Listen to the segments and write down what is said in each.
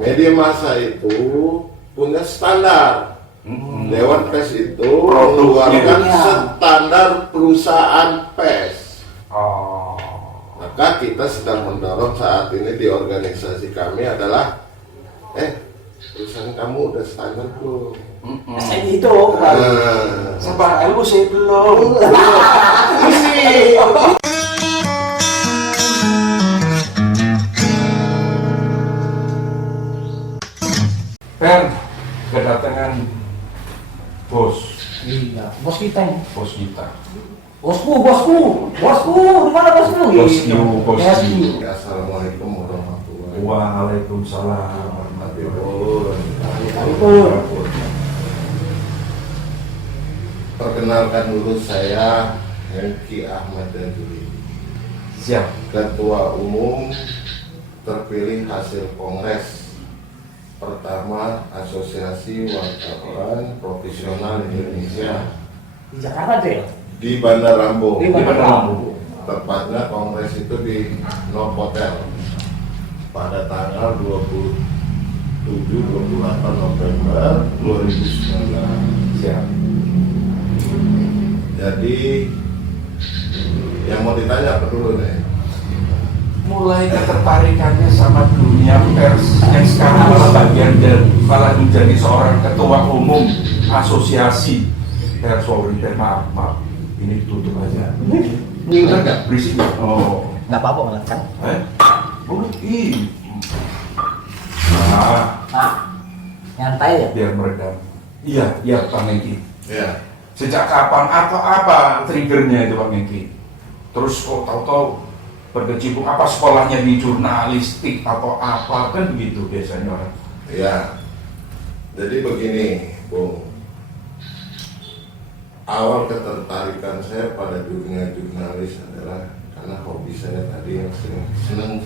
media massa itu punya standar. Dewan Pers itu mengeluarkan standar perusahaan pers. Maka kita sedang mendorong saat ini di organisasi kami adalah perusahaan kamu udah standar belum? Saya itu Sebab ilmu saya belum. Per, kedatangan bos. Iya, bos kita ini. Bos kita. Bosku, di mana bosku? Bosku. Assalamualaikum warahmatullahi wabarakatuh. Waalaikumsalam warahmatullahi Waalaikumsalam. Perkenalkan dulu, saya Hengki Ahmad Dajuli, Siap. Ketua Umum terpilih hasil Kongres pertama Asosiasi Wartawan Profesional Indonesia Di Jakarta tuh ya? di Bandar Lampung. Di Bandar Lampung. Tepatnya kongres itu di Novotel pada tanggal 27-28 November 2019. Siap. Jadi yang mau ditanya apa dulu nih? Mulai ketertarikannya sama dunia pers yang sekarang malah bagian dan malah menjadi seorang ketua umum asosiasi pers volunteer. Maaf, ini tutup aja. Bener nggak berisik? Oh, Nggak apa-apa malah kan? Nyantai ya? Biar meredam. Iya Pak Mengki. Ya. Sejak kapan atau apa triggernya itu Pak Mengki? Terus kok tahu-tahu berkecimpung apa sekolahnya di jurnalistik atau apa, kan begitu biasanya orang. Ya. Jadi begini, Bung. Awal ketertarikan saya pada dunia jurnalis adalah karena hobi saya tadi yang senang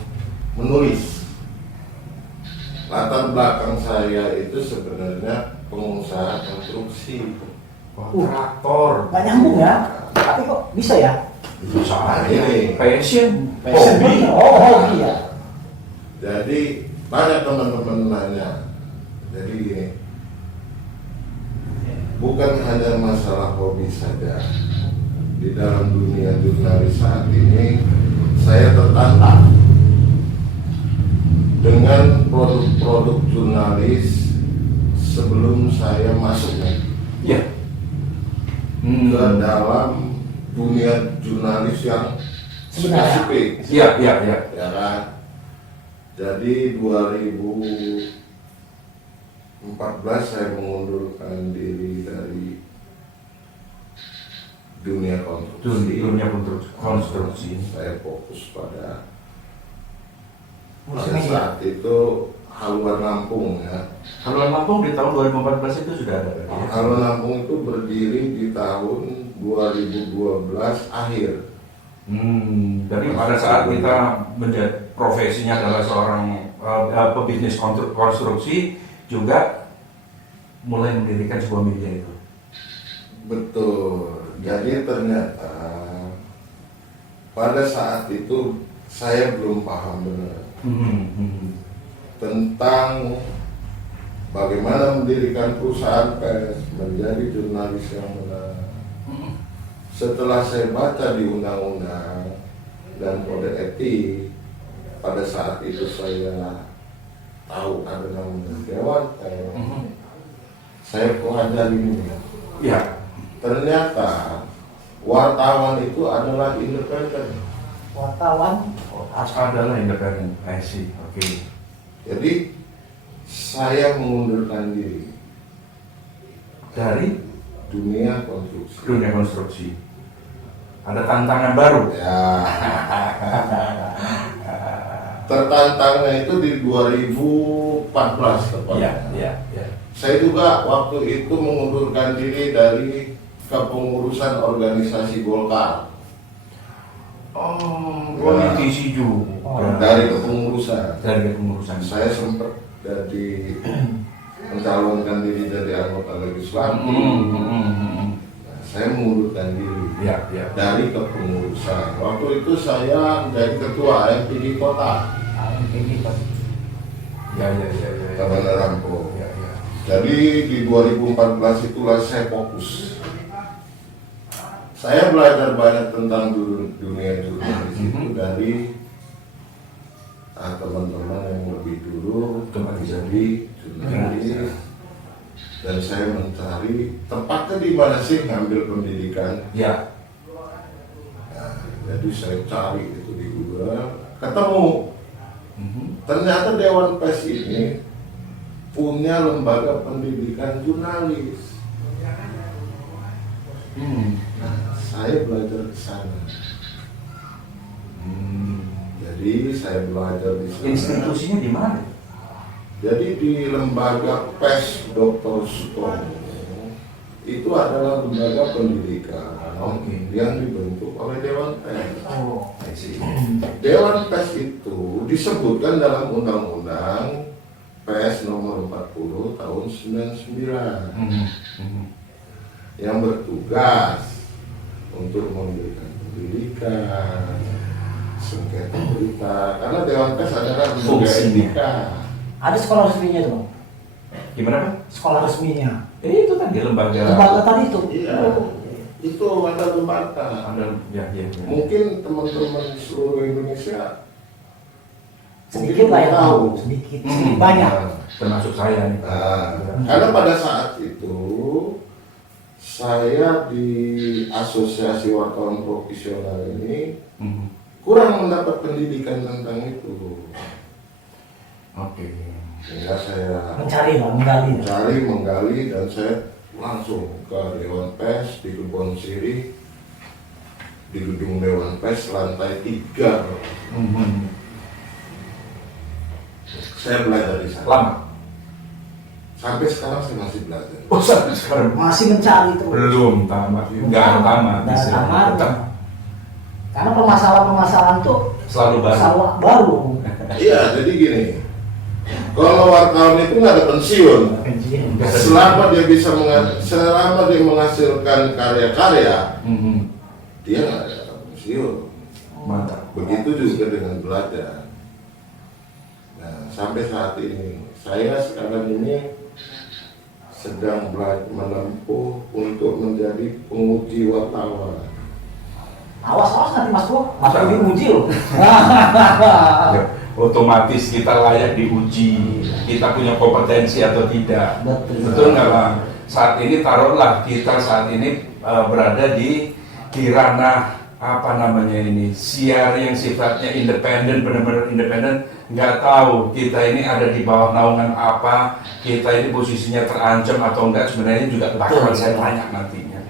menulis. Latar belakang saya itu sebenarnya pengusaha konstruksi. Traktor. Nggak nyambung ya? Tapi kok bisa ya? Usaha Ini. passion, Passion hobi. bener. Oh, hobi ya. Jadi banyak teman-teman nanya. Jadi gini, bukan hanya masalah hobi saja. Di dalam dunia jurnalis saat ini, saya tertantang dengan produk-produk jurnalis sebelum saya masuknya Ya. ke dalam dunia jurnalis yang Sebenarnya. spesifik. Iya. Ya kan? Jadi 2014 saya mengundurkan diri dari dunia konstruksi. Dunia konstruksi. Saya fokus pada Musim ini. saat itu Haluan Lampung ya. Haluan Lampung di tahun 2014 itu sudah ada kan? Ya? Haluan Lampung itu berdiri di tahun 2012 akhir. Dari pada saat kita menjadi profesinya adalah seorang pebisnis konstruksi, juga mulai mendirikan sebuah media itu. Betul. Jadi ternyata pada saat itu saya belum paham benar tentang bagaimana mendirikan perusahaan pers, menjadi jurnalis yang benar. Setelah saya baca di undang-undang dan kode etik, pada saat itu saya tahu ada namanya Dewan Pers. Saya pelajari ini. Ya. Ternyata wartawan itu adalah independen. Wartawan. Adalah independen. I see. Oke. Jadi saya mengundurkan diri Dari dunia konstruksi. dunia konstruksi. Ada tantangan baru. Ya. Tertantangnya itu di 2014 tepatnya. Iya. Saya juga waktu itu mengundurkan diri dari kepengurusan organisasi Golkar. Politisi juga. Dari kepengurusan. Dari kepengurusan. Saya sempat jadi mencalonkan diri jadi anggota legislatif. Saya mengundurkan diri Ya. dari kepengurusan. Waktu itu saya menjadi ketua MPD Kota. Ya. Taman Rampo. Ya. Jadi di 2014 itulah saya fokus. Saya belajar banyak tentang dunia jurnalis itu dari teman-teman yang lebih dulu menjadi jurnalis, dan saya mencari tempatnya di mana sih ngambil pendidikan. Ya. Nah, jadi saya cari itu di Google, ketemu. Ternyata Dewan Pers ini punya lembaga pendidikan jurnalis. Nah, saya belajar di sana. Jadi saya belajar di sana. Institusinya di mana? Jadi di lembaga PES Dr. Sutomo itu adalah lembaga pendidikan yang dibentuk oleh Dewan Pers. I see. Dewan Pers itu disebutkan dalam Undang-Undang Pers nomor 40 tahun 99 yang bertugas untuk memberikan pendidikan, sengketa berita, karena Dewan Pers adalah lembaga Fungsinya. etika. Ada sekolah resminya tuh, Bang? Gimana Pak? Sekolah resminya. Itu tadi lembaga. Lembaga tadi itu. Iya, itu ada lembaga. Ada, ya. Mungkin teman-teman seluruh Indonesia Sedikit lah yang tahu, sedikit banyak. Termasuk saya nih. Karena pada saat itu saya di Asosiasi Wartawan Profesional ini kurang mendapat pendidikan tentang itu. Oke. Sehingga saya Mencari lah, menggali. menggali, dan saya langsung ke Dewan Pers di Kebon Sirih, di gedung Dewan Pers lantai 3. Saya belajar di sana. Lama. Sampai sekarang saya masih belajar. Oh, sampai sekarang Masih mencari itu. belum tamat. Nggak tamat. Nggak istilahnya. tamat. Tetap Karena permasalahan-permasalahan itu selalu baru. baru. Iya, jadi gini. Kalau wartawan itu nggak ada pensiun. Selama dia menghasilkan karya-karya, dia nggak ada pensiun. Mantap. Begitu juga dengan belajar. Nah, sampai saat ini saya sekarang ini sedang menempuh untuk menjadi penguji wartawan. Awas nanti Mas Bro, Mas Bro diuji loh. Ya, otomatis kita layak diuji, kita punya kompetensi atau tidak. Betul nggak Bang? Saat ini taruhlah kita saat ini berada di ranah apa namanya ini, siar yang sifatnya independen, benar-benar independen. Nggak tahu kita ini ada di bawah naungan apa, kita ini posisinya terancam atau enggak, sebenarnya juga bakalan saya tanya nantinya.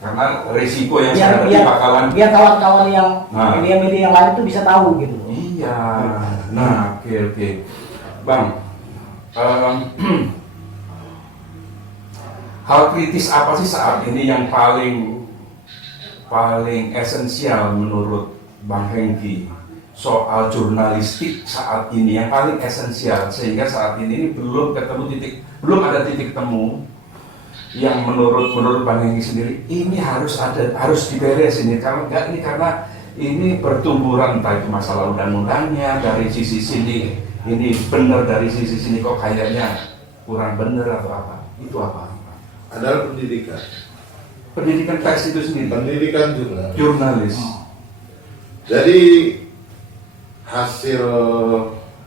Karena resiko yang saya hadapi bakalan biar kawan-kawan yang Nah. media-media yang lain itu bisa tahu gitu. Iya, nah oke. Bang, hal kritis apa sih saat ini yang paling esensial menurut Bang Hengki soal jurnalistik saat ini, yang paling esensial sehingga saat ini belum ada titik temu yang menurut Bang Hengki sendiri ini harus diberes ini, kalau enggak ini karena ini bertumburan, entah itu masalah undang-undangnya dari sisi sini ini benar, dari sisi sini kok kayaknya kurang benar atau apa, itu apa? Adalah pendidikan Pers itu sendiri, pendidikan jurnalis. Jadi hasil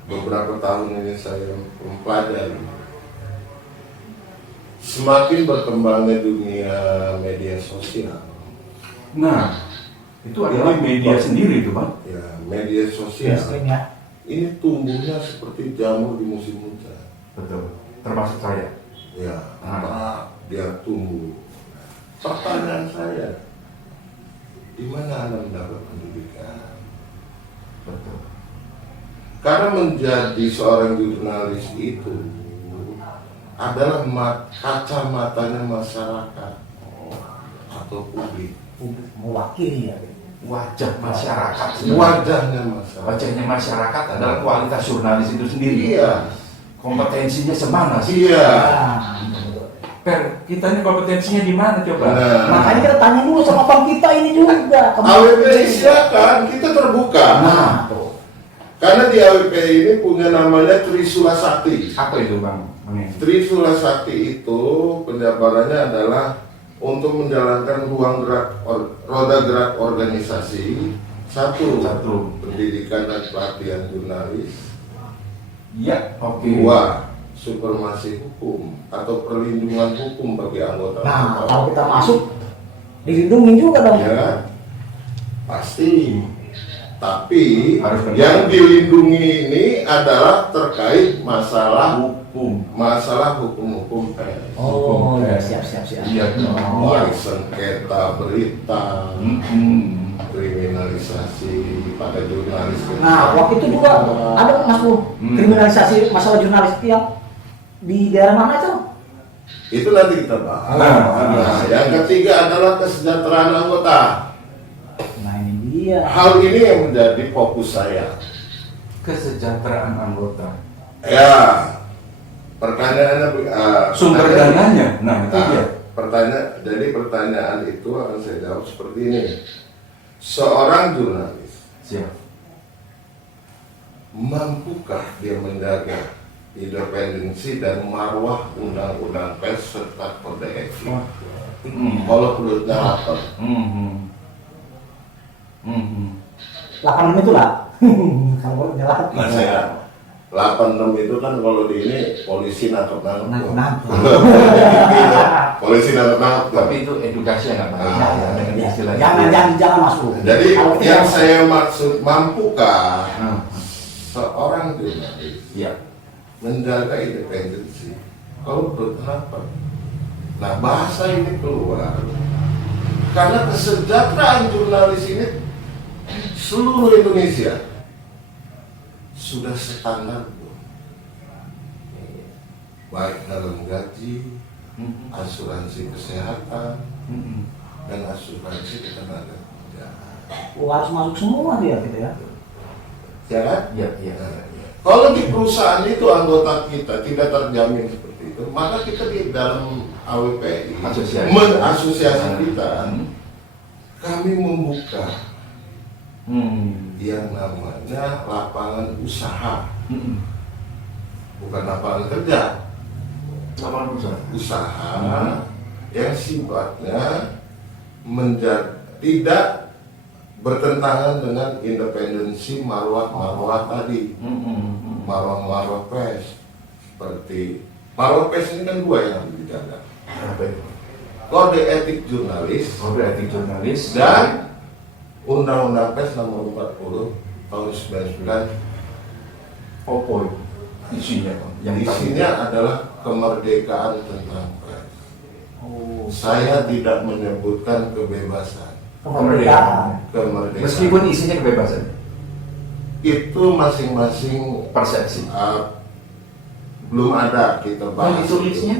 beberapa tahun ini saya mempelajari semakin berkembangnya dunia media sosial. Nah, itu adalah media sendiri itu Bang. Ya, media sosial Ya. ini tumbuhnya seperti jamur di musim hujan. Betul, termasuk saya. Ya, dia tumbuh. Pertanyaan saya, di mana Anda mendapat pendidikan? Betul. Karena menjadi seorang jurnalis itu adalah kacamatanya masyarakat atau publik. Mewakili ya. Wajah masyarakat. Wajahnya masyarakat adalah kualitas jurnalis itu sendiri. Iya. Kompetensinya semana sih? Iya. Kita ini kompetensinya di mana coba? Nah, Makanya kita tanya dulu sama bang kita ini juga. AWP silakan, kita terbuka. Nah, tuh. Karena di AWPI ini punya namanya Trisula Sakti. Apa itu Bang? Trisula Sakti itu penjabarannya adalah untuk menjalankan roda gerak organisasi. Satu, pendidikan dan pelatihan jurnalis. Ya, oke. Dua, supremasi hukum atau perlindungan hukum bagi anggota. Nah, kalau kita masuk dilindungi juga dong. Ya, pasti. Tapi Harus benar. yang dilindungi ini adalah terkait masalah hukum pers. Oh, ya, siap. Iya, Mulai sengketa berita, kriminalisasi pada jurnalis. Nah, waktu itu juga ada Mas Bu, kriminalisasi masalah jurnalis yang di daerah mana itu? Itu nanti kita bahas. Nah, yang ketiga adalah kesejahteraan anggota. Nah, ini dia. Hal ini yang menjadi fokus saya. Kesejahteraan anggota. Ya, pertanyaannya Sumber dananya, nah itu dia. Pertanyaan itu akan saya jawab seperti ini. Seorang jurnalis, Siap. mampukah dia menjaga independensi dan marwah undang-undang pers serta kode etik? Kalau perutnya lapar. 86 itu lah. Kalau nyala. Nah, saya 86 itu kan kalau di ini polisi nangkep. Polisi nangkep. Tapi itu edukasi yang nggak baik dengan istilah itu. Jangan masuk. Jadi Kalau yang kita- saya maksud, mampukah seorang jurnalis Iya. menjaga independensi? Kalau perut lapar. Nah, bahasa ini keluar karena kesejahteraan jurnalis ini seluruh Indonesia sudah standar, baik dalam gaji, asuransi kesehatan, dan asuransi ketenaga kerjaan. harus masuk semua dia gitu ya. Ya kan? Iya. Kalau di perusahaan itu anggota kita tidak terjamin seperti itu, maka kita di dalam AWPI, Asosiasi. asosiasi kita, kami membuka yang namanya lapangan usaha, bukan lapangan kerja. Lapangan usaha. Usaha yang sifatnya tidak bertentangan dengan independensi marwah tadi, marwah pers. Seperti marwah pers ini kan dua yang dijaga, Apa itu? kode etik jurnalis Kode etik jurnalis dan Undang-Undang Pers nomor 40 tahun 99. Popoy isinya Bang. Yang Isinya adalah kemerdekaan tentang pers. Oh, Saya tidak menyebutkan kebebasan. kemerdekaan. Kemerdekaan meskipun isinya kebebasan, itu masing-masing persepsi. belum ada kita bahas. Yang ditulisnya?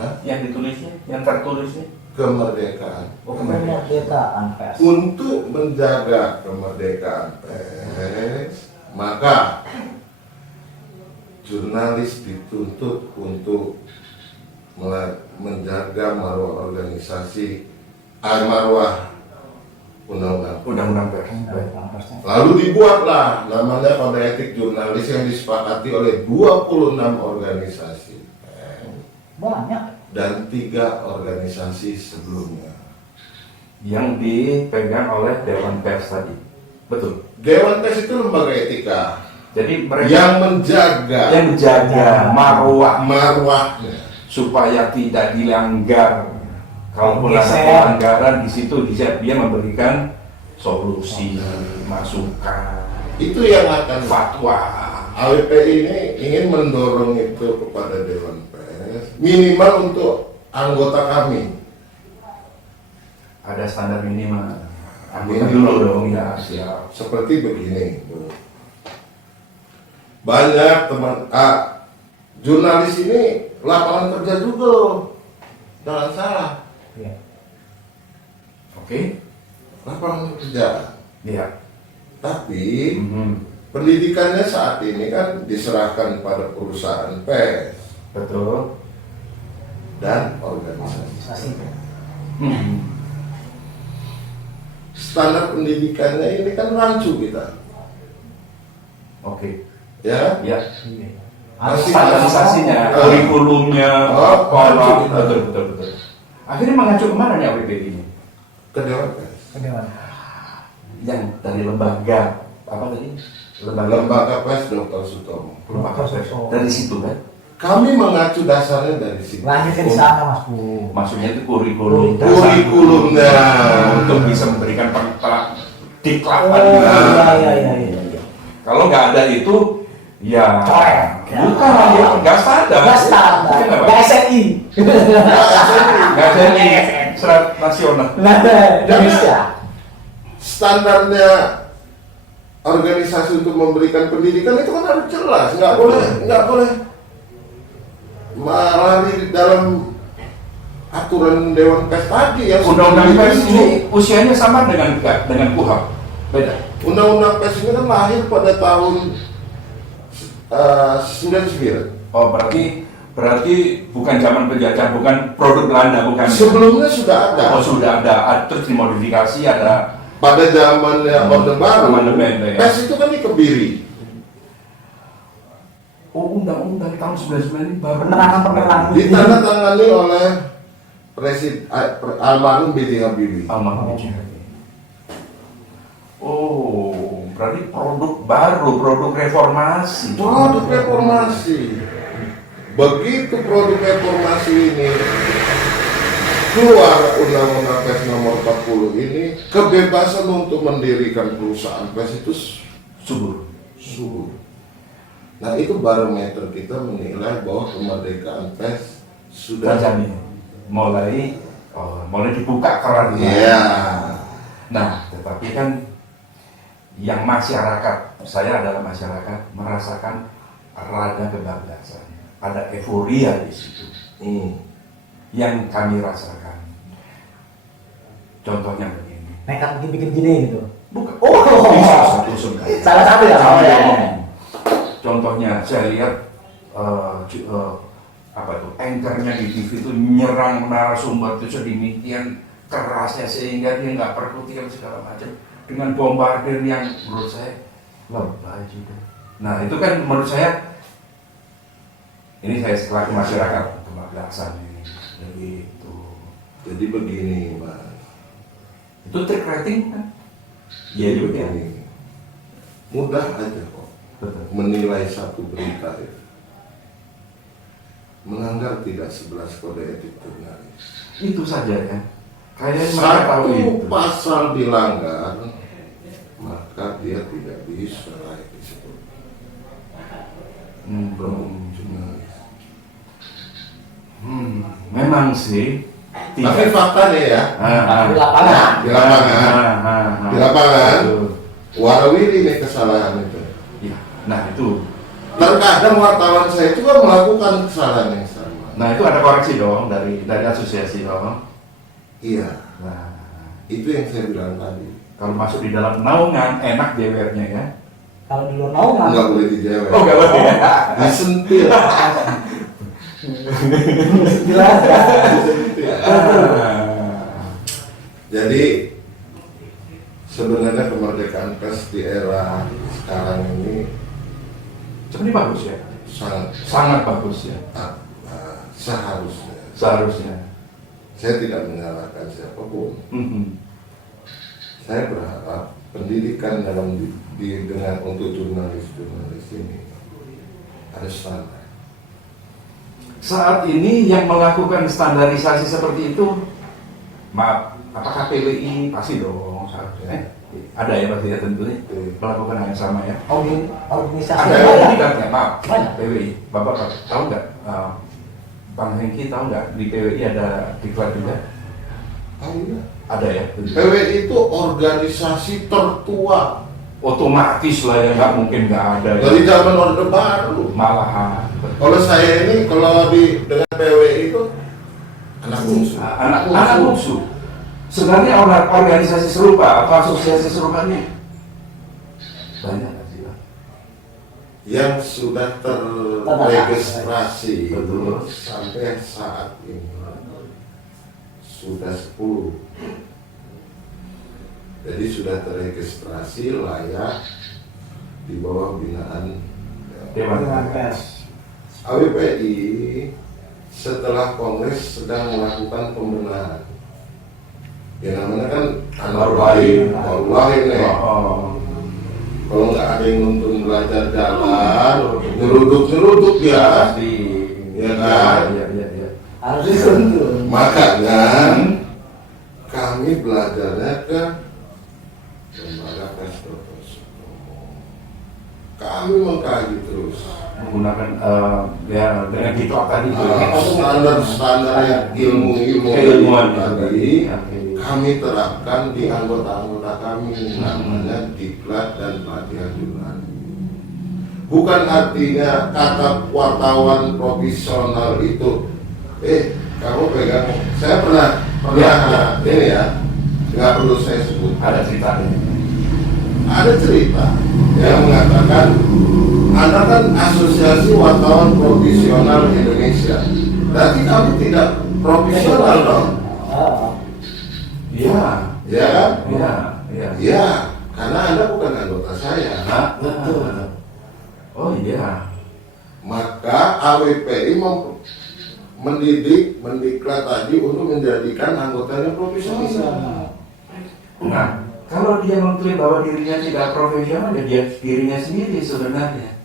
Hah? Yang ditulisnya, yang tertulisnya. Kemerdekaan. Kemerdekaan pers. Untuk menjaga kemerdekaan pers, maka jurnalis dituntut untuk menjaga marwah organisasi, marwah undang-undang pers. Lalu dibuatlah namanya kode etik jurnalis yang disepakati oleh 26 organisasi Banyak. dan 3 organisasi sebelumnya. Yang dipegang oleh Dewan Pers tadi. Betul. Dewan Pers itu lembaga etika Jadi mereka yang menjaga marwahnya. supaya tidak dilanggar. Kalaupun ada Geser. pelanggaran di situ dia memberikan solusi, masukan, Itu yang akan fatwa. AWPI ini ingin mendorong itu kepada Dewan Pers, minimal untuk anggota kami. Ada standar minimal. Anggota Minimal. dulu dong ya, siap. Seperti begini, Bu. Banyak teman jurnalis ini lapangan kerja juga loh. Jangan salah, Ya. Oke? lapangan kerja. Iya. Tapi pendidikannya saat ini kan diserahkan pada perusahaan pers Betul. dan organisasi. Organisasi. Standar pendidikannya ini kan rancu kita. Oke. Ya, Ya. Masih- Standarisasinya, kurikulumnya, Oh, pola, betul. betul. Akhirnya mengacu kemana nih APBD ini? ke Dewan Pers. Yang dari lembaga apa tadi? Lembaga Pers Dr. Sutomo. Lembaga pers. Dari situ kan? Kami mengacu dasarnya dari situ. Lahirnya di sana Mas Bu. Maksudnya itu kurikulum Kurikulumnya. untuk bisa memberikan diklat Oh, tadi. iya. Kalau nggak ada itu, ya Corek. bukan, ya nggak standar. Nggak standar. Iya nggak, Pak? Nggak SNI. Nggak ada di serat nasional. Nggak ada Indonesia. Standarnya organisasi untuk memberikan pendidikan itu kan harus jelas, nggak boleh lari dalam aturan Dewan Pers tadi yang Undang-undang sudah pers dibentuk. ini usianya sama dengan KUHP, beda. Undang-undang pers ini kan lahir pada tahun 99. Oh, berarti bukan zaman penjajah, bukan produk Belanda, bukan. Sebelumnya sudah ada. Oh, sudah ada, terus dimodifikasi ada. Pada zamannya Orde Baru, Amandemen, ya. pers itu kan dikebiri. Oh, undang-undang tahun 99 ini baru. Penerangan. Ditandatangani oleh Presiden almarhum B.J. Habibie. Almarhum B.J. Habibie. Oh, berarti produk baru, produk reformasi. Produk reformasi. Begitu produk reformasi ini keluar Undang-Undang Pers nomor 40 ini, kebebasan untuk mendirikan perusahaan pers itu Subur. subur. Nah, itu barometer kita menilai bahwa kemerdekaan pers sudah Terjamin. Mulai dibuka kerannya. Iya. Nah, tetapi kan yang masyarakat, saya adalah masyarakat merasakan rada kebablasan. Ada euforia di situ. Yang kami rasakan. Contohnya begini. Nekat bikin gini gitu. Bukan. Oh. Ini salah satu sumber. Salah satu ya. Kami Oh, ya. ngomong. Contohnya saya lihat apa tuh anchornya di TV itu nyerang narasumber itu sedemikian kerasnya sehingga dia nggak perhatikan segala macam dengan bombardir yang menurut saya lebay juga. Nah itu kan menurut saya ini saya selaku masyarakat kebablasan ini begitu. jadi begini, Mas. Itu trik rating kan? Iya juga. Begini. Mudah aja kok Betul. menilai satu berita itu. Melanggar tidak 11 kode etik jurnalis. Itu saja ya. Kayaknya mereka tahu Satu itu. pasal dilanggar, maka dia tidak bisa layak disebut produk jurnalis. Memang sih. Tapi faktanya ya, Di lapangan. di lapangan, warawiri nih kesalahan itu. Ya, nah itu. Terkadang wartawan saya itu kan melakukan kesalahan yang sama. Nah itu ada koreksi dong dari asosiasi dong. Iya, Nah, itu yang saya bilang tadi. kalau masuk di dalam naungan enak jewernya ya. Kalau di luar naungan. Nggak boleh dijawab. Oh nggak boleh. Disentil. Gila. Disentil. Jadi sebenarnya kemerdekaan pers di era sekarang ini Sebenarnya bagus ya. Sangat bagus ya. Seharusnya. Seharusnya. Saya tidak menyalahkan siapapun. Saya berharap pendidikan dengan untuk jurnalis ini harus standar. Saat ini yang melakukan standarisasi seperti itu, maaf, apakah PWI pasti dong seharusnya? Ada ya pasti ya tentunya melakukan hal yang sama ya. Organisasi Ada apa yang ya? tidak nggak maaf Banyak. PWI. Bapak tahu nggak? Bang Hengki tahu nggak di PWI ada diklat juga? Tahu ya? Ada ya. PWI itu organisasi tertua Otomatis lah ya nggak mungkin nggak ada. Ya. dari zaman Orde Baru. Malahan. Kalau saya ini dengan PWI itu anak bungsu. Anak bungsu. Sebenarnya organisasi serupa atau asosiasi serupa ini banyak nggak sih Pak? Yang sudah terregistrasi Betul. sampai saat ini sudah 10. Jadi sudah terregistrasi layak di bawah binaan Dewan Pers. AWPI setelah Kongres sedang melakukan pembenahan. Ya namanya kan anak baru lahir nih. Kalau nggak ada yang nuntun belajar jalan, nyeruduk ya, ya kan? Harus dituntun. Makanya kami belajarnya ke lembaga pers kami mengkaji terus menggunakan ya dengan kitab tadi standar ilmu keilmuan tadi Oke. kami terapkan di anggota-anggota kami namanya diklat dan pelatihan jurnalis. Bukan artinya kata wartawan profesional itu kamu pegang, saya pernah ini ya, nggak perlu saya sebut, ada ceritanya. ada cerita yang mengatakan Anda kan Asosiasi Wartawan Profesional Indonesia, berarti kamu tidak profesional dong? Iya. Ya kan? Iya. Ya, karena Anda bukan anggota saya. Betul. Oh iya. Maka AWPI mendidik, mendiklat tadi untuk menjadikan anggotanya profesional. Nah, kalau dia mengklaim bahwa dirinya tidak profesional, ya dia dirinya sendiri sebenarnya.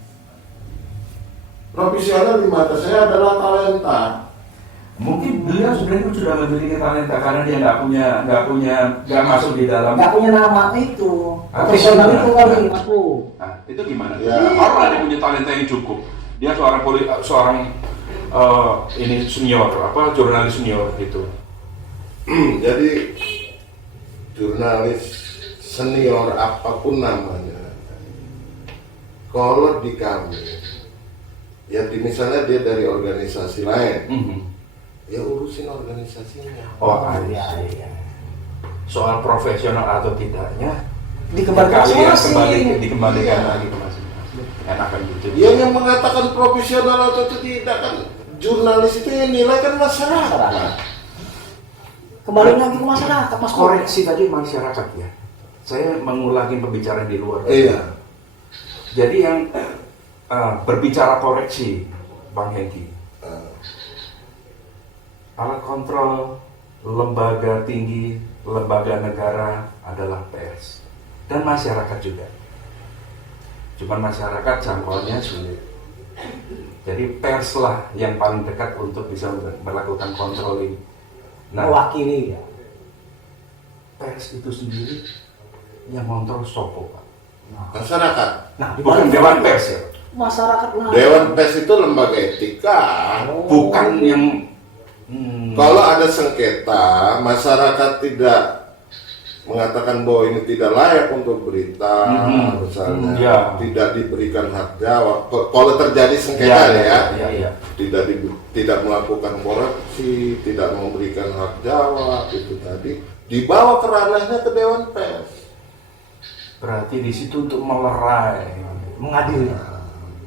Profesional di mata saya adalah talenta. Mungkin beliau sebenarnya sudah memiliki talenta karena dia nggak masuk di dalam. Nggak punya nama itu. Profesional itu kali aku. Nah, itu gimana? Ya. Orang ada punya talenta yang cukup. Dia seorang ini senior, jurnalis senior gitu. Jadi jurnalis senior apapun namanya, kalau di kami, ya misalnya dia dari organisasi lain, ya urusin organisasinya. Oh iya. Soal profesional atau tidaknya Dikembalikan masing-masing. dikembalikan lagi ke masing-masing. Enakan gitu. Ya yang mengatakan profesional atau tidak kan jurnalis itu yang nilai kan masyarakat. Kembali lagi ke masyarakat, Mas. Koreksi tadi masyarakat ya. Saya mengulangi pembicaraan di luar. Iya. Jadi yang berbicara koreksi, Bang Hengki. Alat kontrol lembaga tinggi, lembaga negara adalah pers dan masyarakat juga. Cuman masyarakat jangkauannya sulit. Jadi pers lah yang paling dekat untuk bisa melakukan controlling. Nah, Mewakili ya. pers itu sendiri yang kontrol sopo, Pak. Masyarakat. Nah, Bukan Dewan Pers ya. Masyarakat lah. Dewan Pers itu lembaga etika. Bukan yang Kalau ada sengketa, masyarakat tidak mengatakan bahwa ini tidak layak untuk berita, misalnya Ya. tidak diberikan hak jawab. Kalau terjadi sengketa ya. tidak melakukan koreksi, tidak memberikan hak jawab, itu tadi dibawa ke ranahnya ke Dewan Pers. Berarti di situ untuk melerai, Mengadili.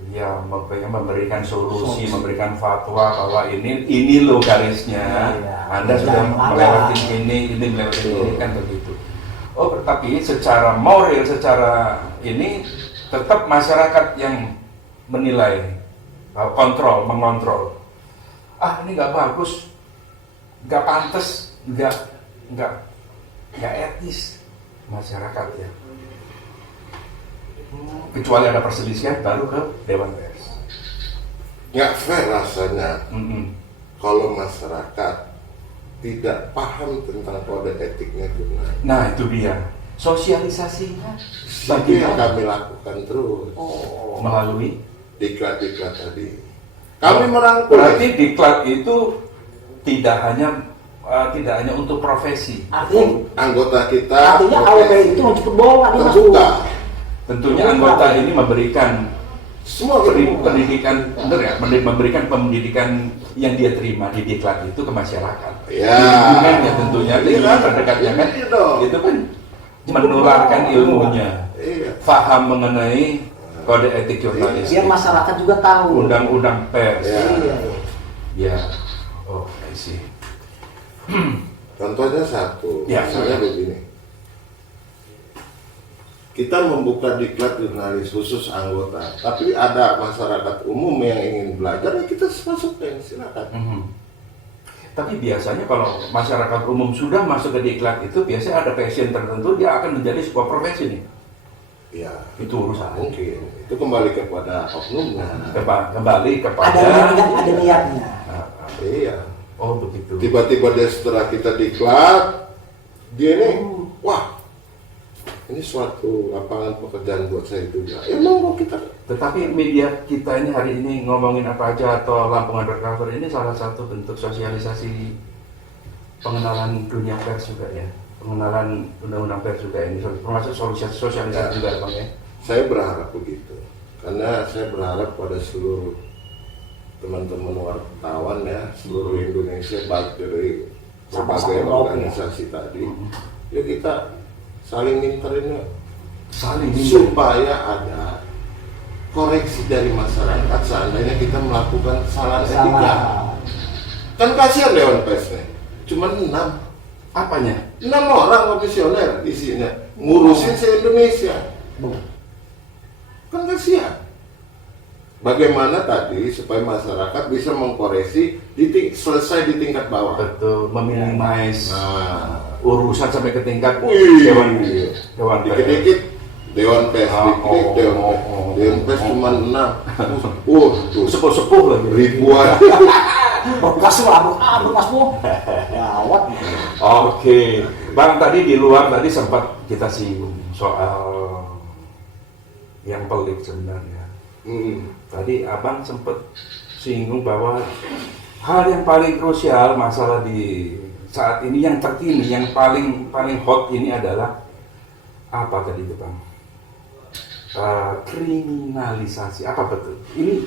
ya memberikan solusi, memberikan fatwa bahwa ini loh garisnya. Iya. Anda sudah melewati ini melewati ini kan begitu. Oh, tapi secara moral, secara ini tetap masyarakat yang menilai, mengontrol. Ah, ini nggak bagus, nggak pantas, nggak etis masyarakat ya. Kecuali ada perselisihan baru ke Dewan Pers. Nggak fair rasanya kalau masyarakat tidak paham tentang kode etiknya jurnalis. Nah itu dia sosialisasinya Itu yang kami lakukan terus melalui diklat-diklat tadi. Kami merangkul. Berarti diklat itu tidak hanya untuk profesi. Artinya Anggota kita AWPI itu menjemput bola nih, Mas. terbuka. Tentunya anggota ini memberikan Semua pendidikan, benar ya, memberikan pendidikan yang dia terima di diklat itu ke masyarakat. Ya. Lingkungannya tentunya, lingkungan terdekatnya kan, Iya dong. itu kan menularkan ilmunya, Iya. paham mengenai kode etik jurnalistik, Biar masyarakat juga tahu. undang-undang pers. Ya. Iya. Ya, oh, I see. Contohnya satu, Ya. misalnya begini. kita membuka diklat jurnalis khusus anggota, tapi ada masyarakat umum yang ingin belajar, ya kita masukin, silakan. Tapi biasanya kalau masyarakat umum sudah masuk ke diklat itu biasanya ada passion tertentu, dia akan menjadi sebuah profesi nih. Ya, Itu urusan. mungkin itu kembali kepada oknumnya. Kembali kepada Ada niatnya. Iya. Oh begitu. Tiba-tiba dia setelah kita diklat, dia ini, wah, ini suatu lapangan pekerjaan buat saya juga. Ya monggo kita. Tetapi media kita ini hari ini ngomongin apa aja atau Lampung Undercover ini salah satu bentuk sosialisasi pengenalan dunia pers juga ya. Pengenalan undang-undang pers juga ini termasuk sosialisasi juga Bang ya. Saya berharap begitu, karena saya berharap pada seluruh teman-teman wartawan ya, seluruh Indonesia, baik dari berbagai organisasi tadi, ya kita saling minterin supaya ada koreksi dari masyarakat seandainya kita melakukan kesalahan etika. Kan kasihan Dewan Persnya, cuma 6 Apanya? orang komisioner isinya ngurusin se-Indonesia. Kan kasihan. Bagaimana tadi supaya masyarakat bisa mengkoreksi selesai di tingkat bawah. Betul, meminimize Nah, urusan sampai ke tingkat wih, dewan pers. dikit-dikit Dewan Pers, dikit-dikit Dewan Pers cuma 6. Tuh Sepuh-sepuh lagi. ribuan. Bekas bu. Gawat. Oke, Bang, tadi di luar tadi sempat kita singgung soal yang pelik sebenarnya. Tadi Abang sempat singgung bahwa hal yang paling krusial masalah di saat ini yang terkini, yang paling hot ini adalah apa tadi itu Bang? Kriminalisasi. Apa betul? Ini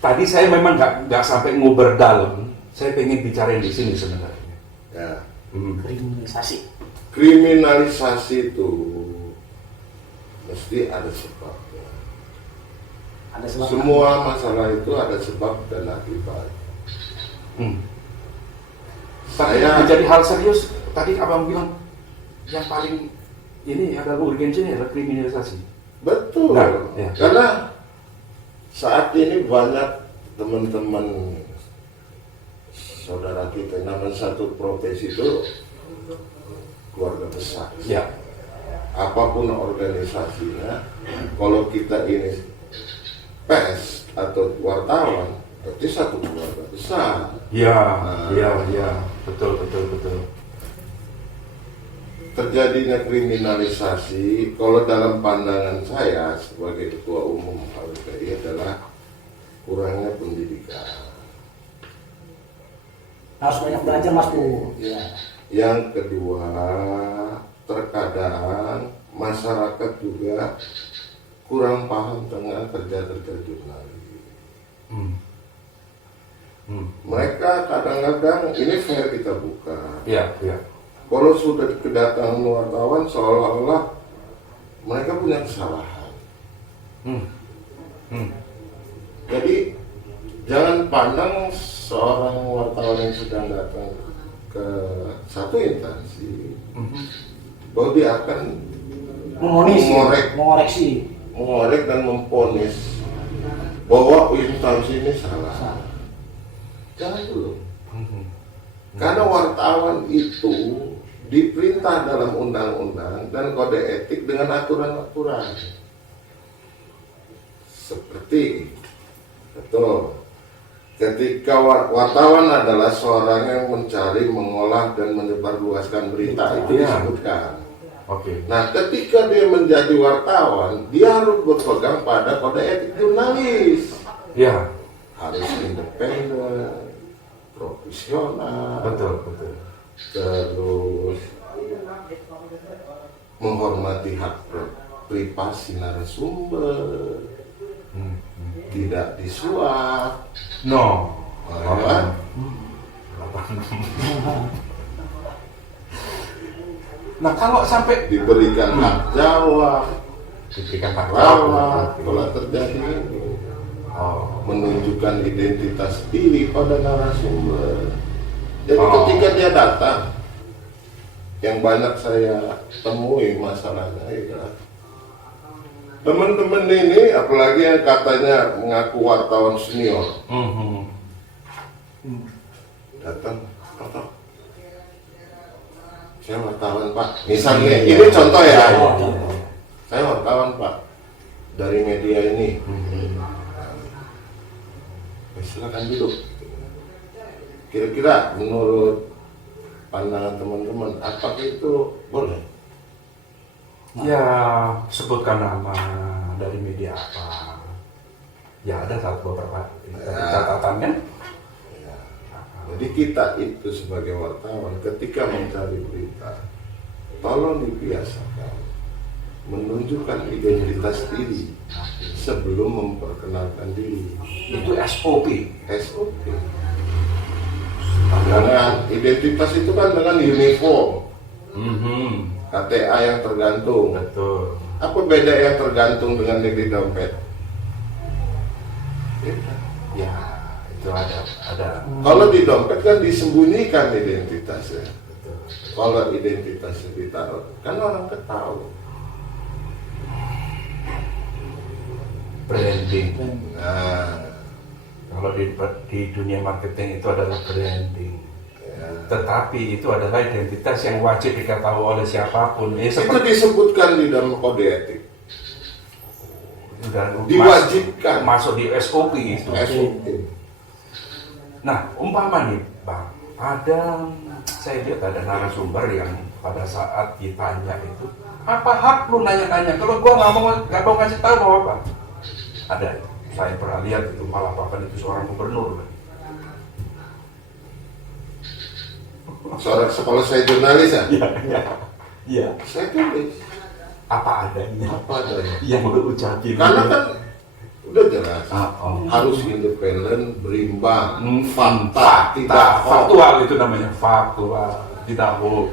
tadi saya memang nggak sampai nguber dalam. Saya pengen bicarain di sini sebenarnya. Ya. Kriminalisasi Itu mesti ada sebabnya. Semua masalah itu ada sebab dan akibat. Tapi menjadi hal serius, tadi Abang bilang yang paling ini adalah urgensinya adalah kriminalisasi. Betul. Nah, ya. Karena saat ini banyak teman-teman saudara kita namanya satu profesi itu keluarga besar. Ya. Apapun organisasinya, kalau kita ini pers atau wartawan, berarti satu keluarga besar. Ya, betul. Terjadinya kriminalisasi, kalau dalam pandangan saya sebagai ketua umum HWPI adalah kurangnya pendidikan. harus banyak belajar Mas Bu. Ya. Yang kedua, terkadang masyarakat juga kurang paham tentang kerja-kerja jurnalis. Mereka kadang-kadang ini fair kita buka. Iya. Kalau sudah kedatangan wartawan seolah-olah mereka punya kesalahan. Jadi jangan pandang seorang wartawan yang sedang datang ke satu instansi bahwa dia akan mengorek dan memponis bahwa instansi ini salah. Jangan dulu. Karena wartawan itu diperintah dalam undang-undang dan kode etik dengan aturan-aturan. Seperti betul. Ketika wartawan adalah seorang yang mencari, mengolah dan menyebarluaskan berita, itu disebutkan. Oke. Nah, ketika dia menjadi wartawan, dia harus berpegang pada kode etik jurnalis. Iya. Harus independen, profesional. Betul. Terus menghormati hak privasi narasumber, tidak disuap. No. Nah, kalau sampai Diberikan hak jawab, rawat kalau terjadi ini. Menunjukkan identitas diri pada narasumber. Jadi ketika dia datang, yang banyak saya temui masalahnya adalah Teman-teman ini, apalagi yang katanya mengaku wartawan senior, datang, Pak, saya wartawan Pak. Misalnya, ini contoh ya. Saya wartawan Pak, dari media ini. Silakan duduk. Kira-kira menurut pandangan teman-teman, apakah itu boleh? Ya, sebutkan nama dari media apa. Ya, ada beberapa catatan kan? Ya. Jadi kita itu sebagai wartawan ketika mencari berita, tolong dibiasakan menunjukkan identitas diri sebelum memperkenalkan diri. Itu SOP. SOP. Dengan identitas itu kan dengan uniform, KTA yang tergantung. Betul. Apa beda yang tergantung dengan yang di dompet? Ya, itu ada. Kalau di dompet kan disembunyikan identitasnya. Kalau identitasnya ditaruh, kan orang ketahui. Branding. Nah, Kalau di dunia marketing itu adalah branding. ya. Tetapi itu adalah identitas yang wajib diketahui oleh siapapun. Itu disebutkan di dalam kode etik. Dan Diwajibkan. masuk di SOP itu. SOP. Nah, umpama nih, Bang, saya lihat ada narasumber yang pada saat ditanya itu, apa hak lu nanya-nanya? Kalau gua nggak mau ngasih tahu mau apa? Ada, saya pernah lihat itu malah bahkan itu seorang gubernur. Seorang sekolah saya jurnalis ya. Iya. Saya tulis Apa adanya? apa adanya. Yang lu ucapin. Karena kan udah jelas Oh. harus independen, berimbang, Fakta, tidak hoax. faktual itu namanya faktual, tidak hoax.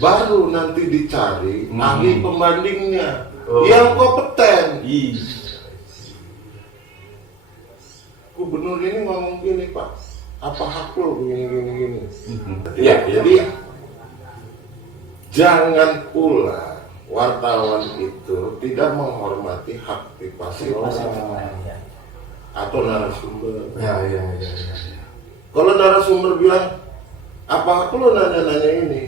Baru nanti dicari ahli pembandingnya Oh. yang kompeten. Ih, Gubernur ini ngomong gini Pak, apa hak lo gini. Ya, Jadi jangan pula wartawan itu tidak menghormati hak privasi orang atau narasumber. ya. Kalau narasumber bilang apa hak lo nanya-nanya ini,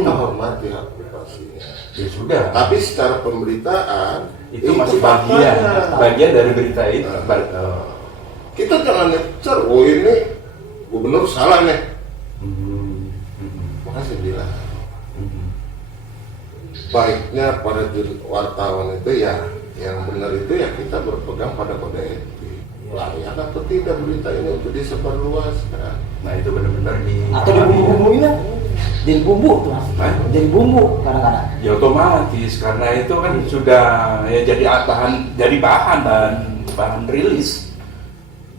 kita hormati hak privasinya. Ya sudah. Tapi secara pemberitaan Itu masih bagian faktanya. dari berita itu. Kita jangan ngecer, oh ini gubernur salah nih. Maka saya bilang baiknya para wartawan itu ya yang benar itu ya kita berpegang pada kode etik. Layak atau tidak berita ini untuk disebarluaskan. Nah itu benar-benar Atau dibumbu-bumbuin lah. Jadi bumbu tuh Mas. Hah? Jadi bumbu kadang-kadang. ya otomatis karena itu kan sudah ya jadi bahan rilis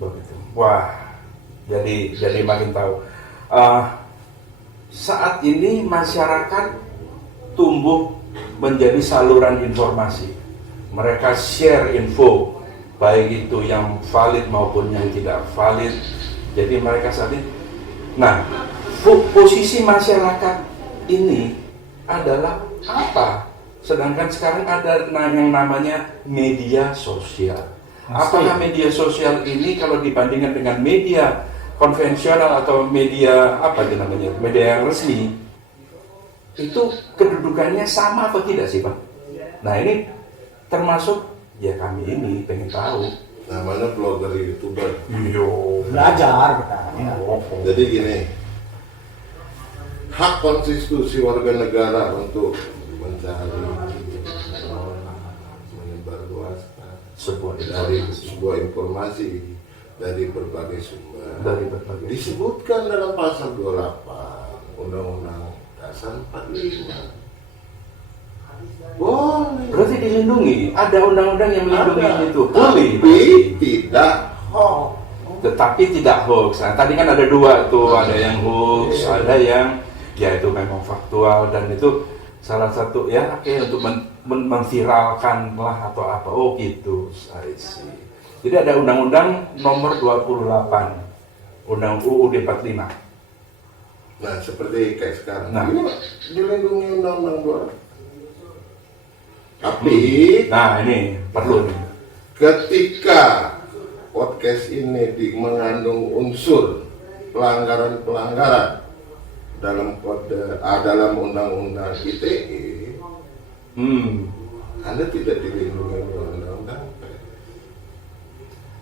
begitu. Wah, jadi makin tahu. Saat ini masyarakat tumbuh menjadi saluran informasi. Mereka share info, baik itu yang valid maupun yang tidak valid. Jadi mereka saat ini, nah posisi masyarakat ini adalah apa? Sedangkan sekarang ada yang namanya media sosial. Apakah media sosial ini kalau dibandingkan dengan media konvensional atau media apa itu namanya, media yang resmi, itu kedudukannya sama atau tidak sih Pak? Nah ini termasuk ya kami ini pengen tahu. Namanya blogger YouTuber. Belajar kita. Ya. Jadi gini, hak konstitusi warga negara untuk mencari, menyebarluaskan dari sebuah informasi dari berbagai sumber. Disebutkan dalam pasal 28 Undang-Undang Dasar 45. Boleh. Berarti dilindungi, ada undang-undang yang melindungi Ada. itu. Tapi Boleh. tidak hoax. Tetapi tidak hoax. Nah, tadi kan ada dua tuh, ada yang hoax, ada yang ya itu memang faktual dan itu salah satu ya untuk memviralkan lah atau apa. Oh gitu, I see. Jadi ada undang-undang nomor 28, undang UUD 45. Nah, seperti kayak sekarang. Nah. Ini dilindungi undang-undang 2. Tapi Nah ini perlu nih. ketika podcast ini mengandung unsur pelanggaran-pelanggaran dalam undang-undang ITE, Anda tidak dilindungi oleh undang-undang pers.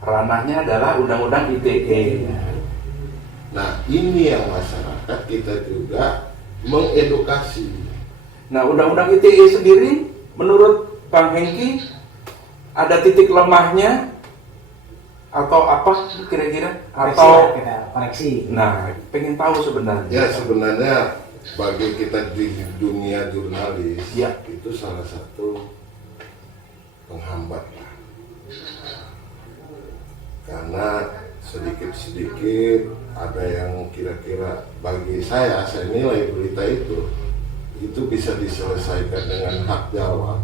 Ranahnya adalah undang-undang ITE. Nah, ini yang masyarakat kita juga mengedukasi. Nah, undang-undang ITE sendiri menurut Bang Hengki ada titik lemahnya atau apa kira-kira? Atau koreksi. nah, pengen tahu sebenarnya. Ya, sebenarnya bagi kita di dunia jurnalis, Ya. itu salah satu penghambat lah. Karena sedikit-sedikit ada yang kira-kira bagi saya nilai berita itu bisa diselesaikan dengan hak jawab.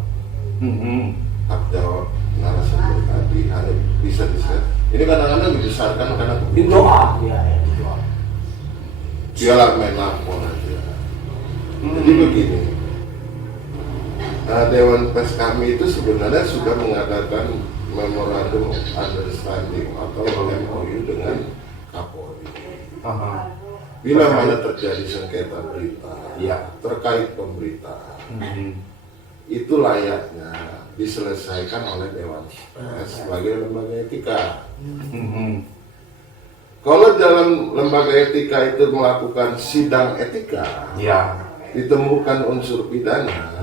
Hak jawab narasumber tadi hanya bisa diselesaikan. Ini kadang-kadang dibesarkan karena Di doa, ya, di doa. dialah main lapor aja. Jadi begini, Dewan Pers kami itu sebenarnya sudah mengadakan memorandum of understanding atau MOU dengan Kapolri. Bila mana terjadi sengketa berita terkait pemberitaan, itu layaknya diselesaikan oleh Dewan Pers sebagai lembaga etika. Kalau dalam lembaga etika itu melakukan sidang etika, ditemukan unsur pidana,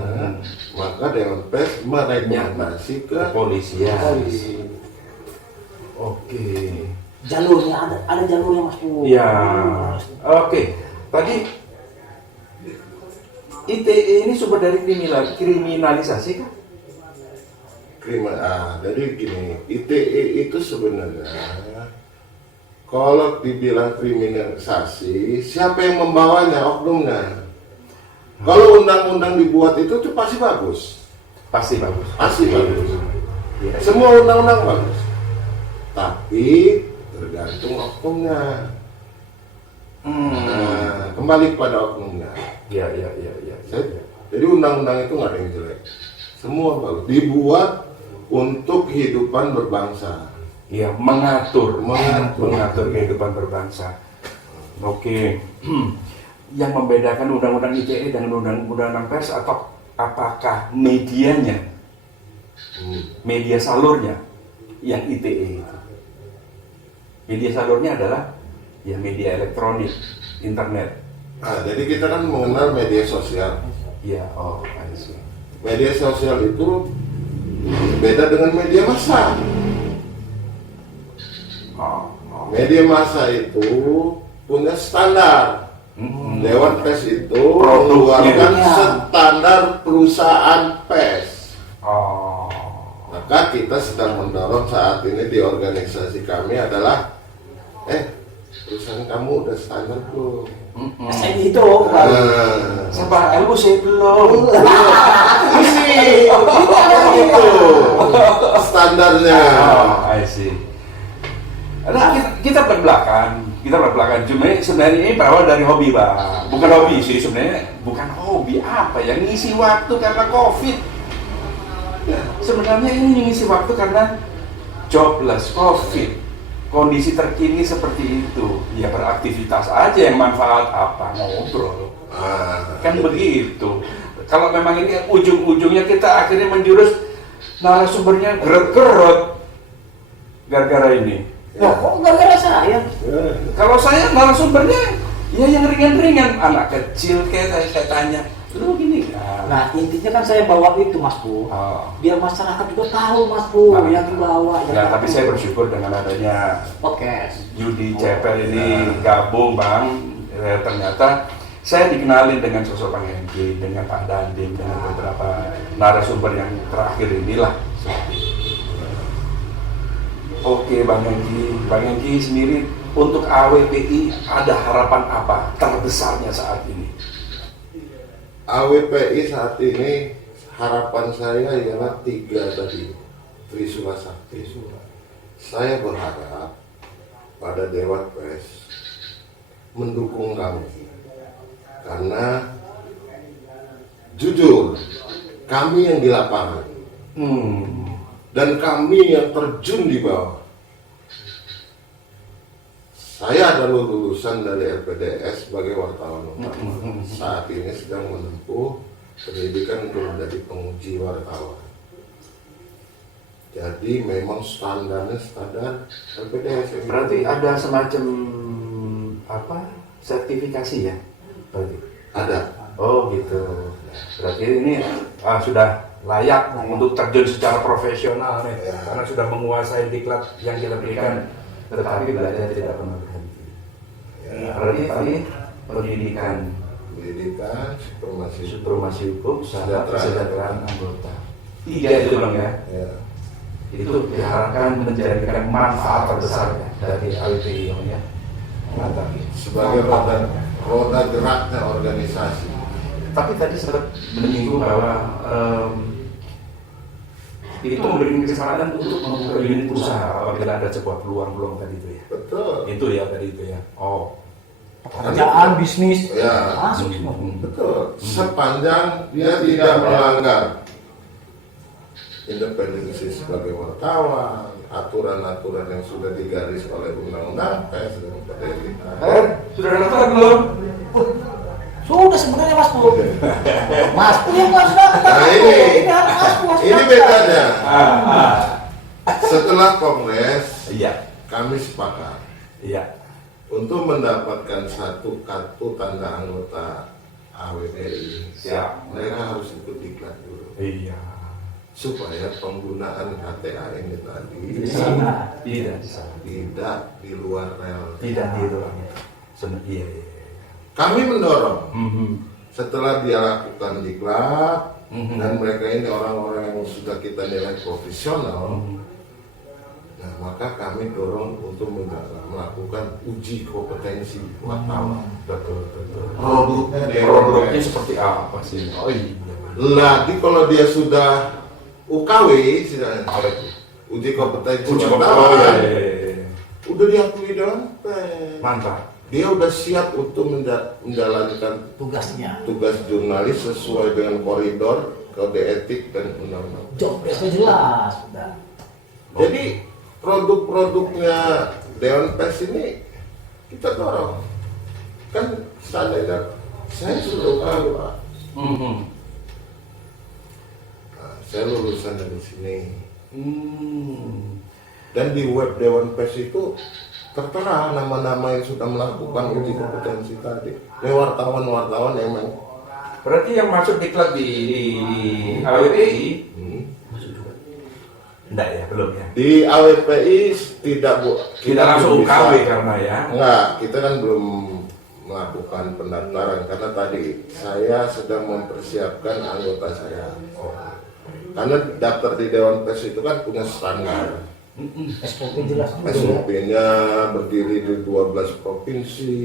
maka Dewan Pers merekomendasi ke kepolisian. polisi. Oke. Jalurnya ada jalurnya Mas Bu. Ya. Oke. Tadi ITE ini sumber dari kriminalisasi kan? Jadi gini, ITE itu sebenarnya kalau dibilang kriminalisasi, siapa yang membawanya, oknumnya? Kalau undang-undang dibuat itu pasti bagus. Pasti bagus. Pasti bagus. Ya. Semua undang-undang bagus. Tapi tergantung oknumnya. Nah, kembali pada oknumnya. Ya. Jadi undang-undang itu nggak ada yang jelek. Semua bagus. Dibuat untuk kehidupan berbangsa. Ya, mengatur kehidupan berbangsa. Oke. Yang membedakan undang-undang ITE dengan undang-undang pers atau apakah medianya, media salurnya yang ITE itu? Media salurnya adalah ya media elektronik, internet. Nah, jadi kita kan mengenal media sosial. Ya, I see. Media sosial itu beda dengan media massa. Media massa itu punya standar. Dewan Pers itu mengeluarkan standar perusahaan pers. Maka kita sedang mendorong saat ini di organisasi kami adalah perusahaan kamu udah standar belum? Saya itu Sebab aku saya belum. Itu standarnya. I see. Nah, kita berbelakang. Cuma sebenarnya ini berawal dari hobi, Bang. Bukan hobi sih sebenarnya, bukan hobi apa ya, ngisi waktu karena COVID. Sebenarnya ini ngisi waktu karena jobless, COVID. Kondisi terkini seperti itu. Ya beraktivitas aja, yang manfaat apa, ngobrol. Kan begitu. Kalau memang ini ujung-ujungnya kita akhirnya menjurus narasumbernya gerut-gerut gara-gara ini. Loh, kok gara-gara saya? Kalau saya narasumbernya ya yang ringan-ringan, anak kecil kayak saya tanya, lu gini kan? Nah, intinya kan saya bawa itu Mas Bu, biar masyarakat juga tahu Mas Bu yang dibawa. Ya, tapi saya bersyukur dengan adanya podcast Yudi Cepel ini gabung, Bang. Ternyata saya dikenalin dengan sosok Bang Hengki, dengan Pak Dandim, dengan beberapa narasumber yang terakhir inilah. Oke, Bang Hengki sendiri untuk AWPI ada harapan apa terbesarnya saat ini? AWPI saat ini harapan saya ialah 3 tadi, Trisula Sakti. Saya berharap pada Dewan Pers mendukung kami karena jujur kami yang di lapangan. Dan kami yang terjun di bawah. Saya adalah lulusan dari LPDS sebagai wartawan utama. Saat ini sedang menempuh pendidikan untuk menjadi penguji wartawan. Jadi memang standarnya standar LPDS. Berarti ada semacam sertifikasi ya? Berarti Ada. Oh gitu. Berarti ini sudah layak untuk terjun secara profesional nih, karena sudah menguasai diklat yang kita berikan. Tetapi belajar tidak pernah berhenti. Berarti tadi pendidikan, supremasi hukum, kesejahteraan anggota. 3 itu bang ya. Itu diharapkan menjadikan manfaat terbesar ya, dari AWPI ya. Mantap. Sebagai roda geraknya organisasi. Tapi tadi sempat menyinggung bahwa itu memberikan kesempatan untuk membuka unit usaha apabila ada sebuah peluang tadi itu ya. Betul. Itu ya tadi itu ya. Oh. Pekerjaan, bisnis, Ya. masuk semua. Betul. Sepanjang dia tidak melanggar independensi sebagai wartawan, aturan-aturan yang sudah digaris oleh undang-undang pers dan pemerintahan. Sudah datang belum? Sudah sebenarnya Mas Pur. Mas Pur yang harus datang. Nah, ini Mas Pur harus datang. bedanya. Setelah kongres, Iya. kami sepakat Iya. untuk mendapatkan satu kartu tanda anggota AWPI. Siap. Mereka harus ikut diklat dulu Iya. supaya penggunaan KTA ini tadi Tidak bisa. tidak di luar rel. Tidak gitu. Iya. Kami mendorong setelah dia lakukan diklat dan mereka ini orang-orang yang sudah kita nilai profesional, nah maka kami dorong untuk melakukan uji kompetensi wartawan. Betul. Produknya seperti apa sih? Oh iya. lagi kalau dia sudah UKW, uji kompetensi wartawan, udah diakui Dewan Pers. Mantap. Dia udah siap untuk menjalankan tugasnya. tugas jurnalis sesuai dengan koridor kode etik dan undang-undang. Job desk-nya jelas. Udah. Jadi produk-produknya Dewan Pers ini kita dorong. Kan seandainya saya sudah UKW Pak. Nah, saya lulusan dari sini. Dan di web Dewan Pers itu tertera nama-nama yang sudah melakukan uji kompetensi tadi. Wartawan-wartawan emang. Berarti yang masuk diklat di AWPI enggak ya, belum ya? Di AWPI tidak Kita langsung UKW karena ya. Enggak, kita kan belum melakukan pendaftaran karena tadi saya sedang mempersiapkan anggota saya. Karena daftar di Dewan Pers itu kan punya standar. SOP jelas. SOP-nya berdiri di 12 provinsi,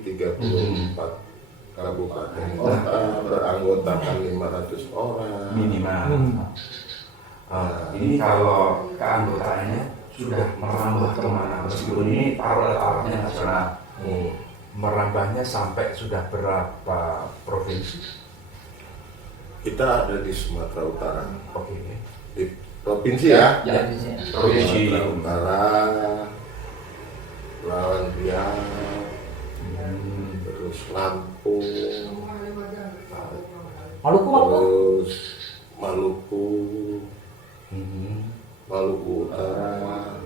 34 kabupaten kota, beranggotakan 500 orang. Minimal. Ini kalau keanggotaannya sudah merambah kemana? Meskipun ini taruhnya nasional, merambahnya sampai sudah berapa provinsi? Kita ada di Sumatera Utara. Oke. Di provinsi ya. Provinsi. Sumatera Utara, Kepulauan Riau, terus Lampung, Maluku. terus Maluku, Maluku Utara,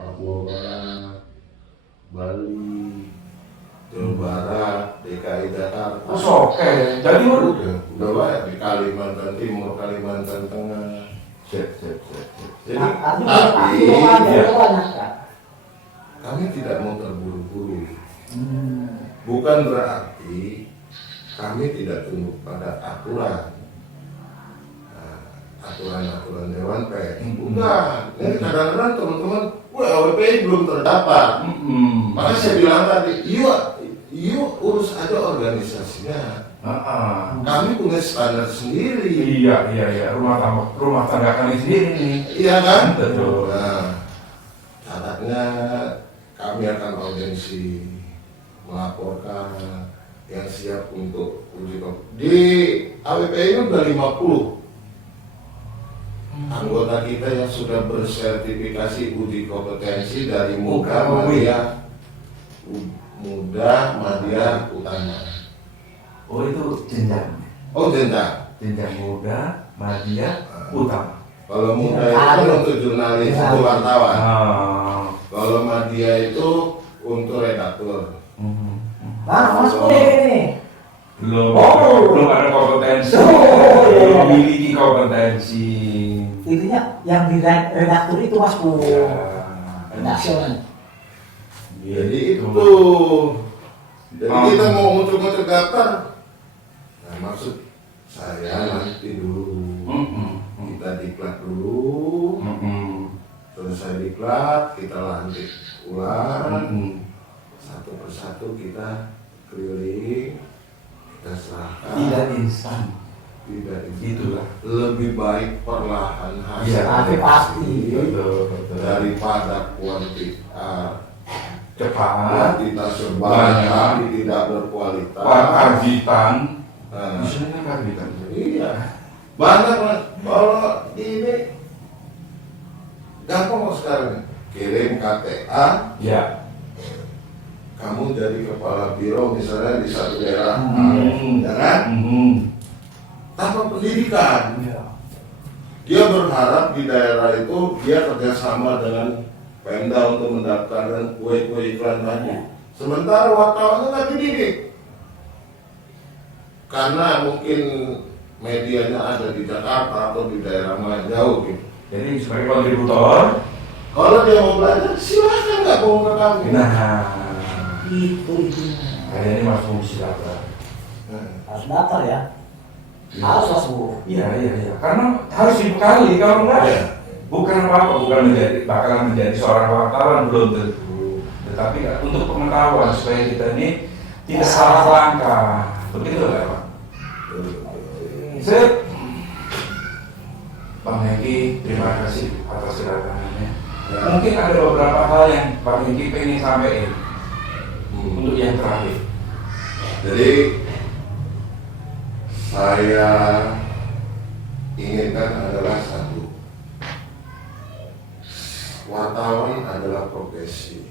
Papua Barat, Bali, Jawa Barat, DKI Jakarta. Oke. Jadi Udah banyak di Kalimantan Timur, Kalimantan Tengah. Jadi tapi kami tidak mau terburu-buru. Bukan berarti kami tidak tunduk pada aturan. Aturan-aturan Dewan Pers. Bukan. Ini kadang-kadang teman-teman, AWPI belum terdapat. Makanya saya bilang tadi, yuk urus aja organisasinya. Kami punya standar sendiri. Iya. Rumah tangga kami sendiri nih. Iya kan? Betul. Nah, syaratnya kami akan audiensi, melaporkan yang siap untuk uji kompetensi. Di AWPI ini udah 50 anggota kita yang sudah bersertifikasi uji kompetensi dari Muda Madya Utama. Oh itu jenjang. Oh jenjang. Jenjang Muda Madya Utama. Kalau Muda itu untuk jurnalis, itu wartawan. Kalau Madya itu untuk redaktur. Mana Mas Budi ini? Belum ada kompetensi. Memiliki kompetensi. Intinya yang di redaktur itu Mas Bu. Redaksional. Jadi itu. Jadi kita mau muncul-muncul daftar. Nah maksud saya nanti dulu. Kita diklat dulu. Selesai diklat, kita lanjut ulang. Satu persatu kita keliling, kita serahkan. Tidak instan. Tidak Itulah. Lebih baik perlahan Iya, tapi pasti. Betul. daripada kuantitas. Cepat. Kuantitas sebanyak tapi tidak berkualitas. Karbitan. Nah, Misalnya karbitan. iya. Banyak Mas. Kalau ini gampang sekarang. Kirim KTA. Ya. Kamu jadi kepala biro misalnya di satu daerah, ya kan? Tanpa pendidikan. Dia berharap di daerah itu dia kerjasama dengan Pemda untuk mendaftarkan kue-kue iklan tadi. Sementara wartawannya nggak dididik. Karena mungkin medianya ada di Jakarta atau di daerah mana jauh gitu. Jadi sebagai kontributor. Kalau dia mau belajar, silahkan nggak bohong ke kami. Nah. Itu. Kayaknya Mas fungsi daftar. Harus daftar ya. Harus Mas Bu. Iya. Karena harus dibekali kalau enggak bukan apa-apa, bakalan menjadi seorang wartawan belum tentu. Tetapi untuk pengetahuan supaya kita ini tidak salah langkah. Begitu lah Pak. Sip. Bang Hengki, terima kasih atas kedatangannya. Mungkin ada beberapa hal yang Bang Hengki pengen sampaikan untuk yang terakhir. Jadi saya inginkan adalah satu, wartawan adalah profesi,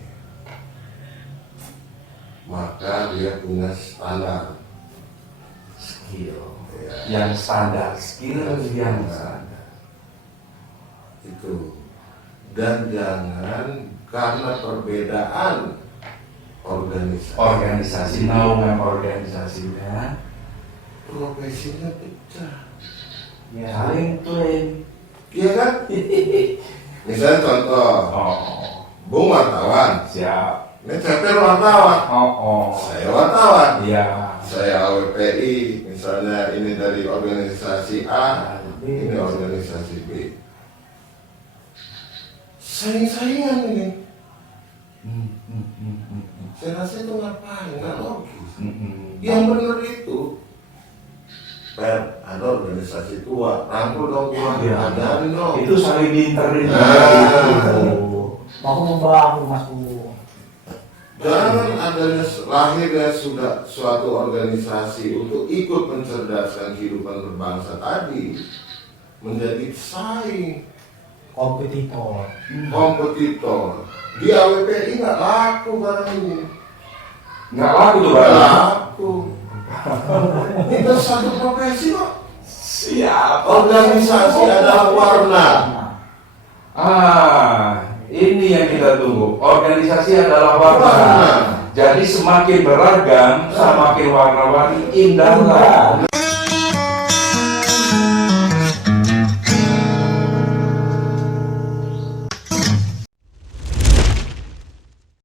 maka dia punya standar Skill ya, yang standar, skill yang standar. itu, dan jangan karena perbedaan Organisasi naungan organisasinya profesinya pecah. Ya. saling klaim. Iya kan? Misalnya contoh, Bung wartawan, Siap. ini Ceper wartawan, saya wartawan, Iya. saya AWPI, misalnya ini dari organisasi A, ini organisasi B. Saing-saingan ini. Saya rasa itu ngapain? Nggak logis. Yang benar itu, ada organisasi tua, rangkul dong gua, Iya. ajarin dong. Itu saling diinterin. Mau membangun Mas Bu. Jangan adanya lahirnya sudah suatu organisasi untuk ikut mencerdaskan kehidupan berbangsa tadi menjadi saing, Kompetitor. kompetitor. Di AWPI nggak laku barang ini. Nggak laku tuh Nggak Pak. laku. Itu satu profesi kok. Siap. Organisasi adalah warna. Ini yang kita tunggu. Organisasi adalah warna. Warna. Jadi semakin beragam, semakin warna-warni, indahlah.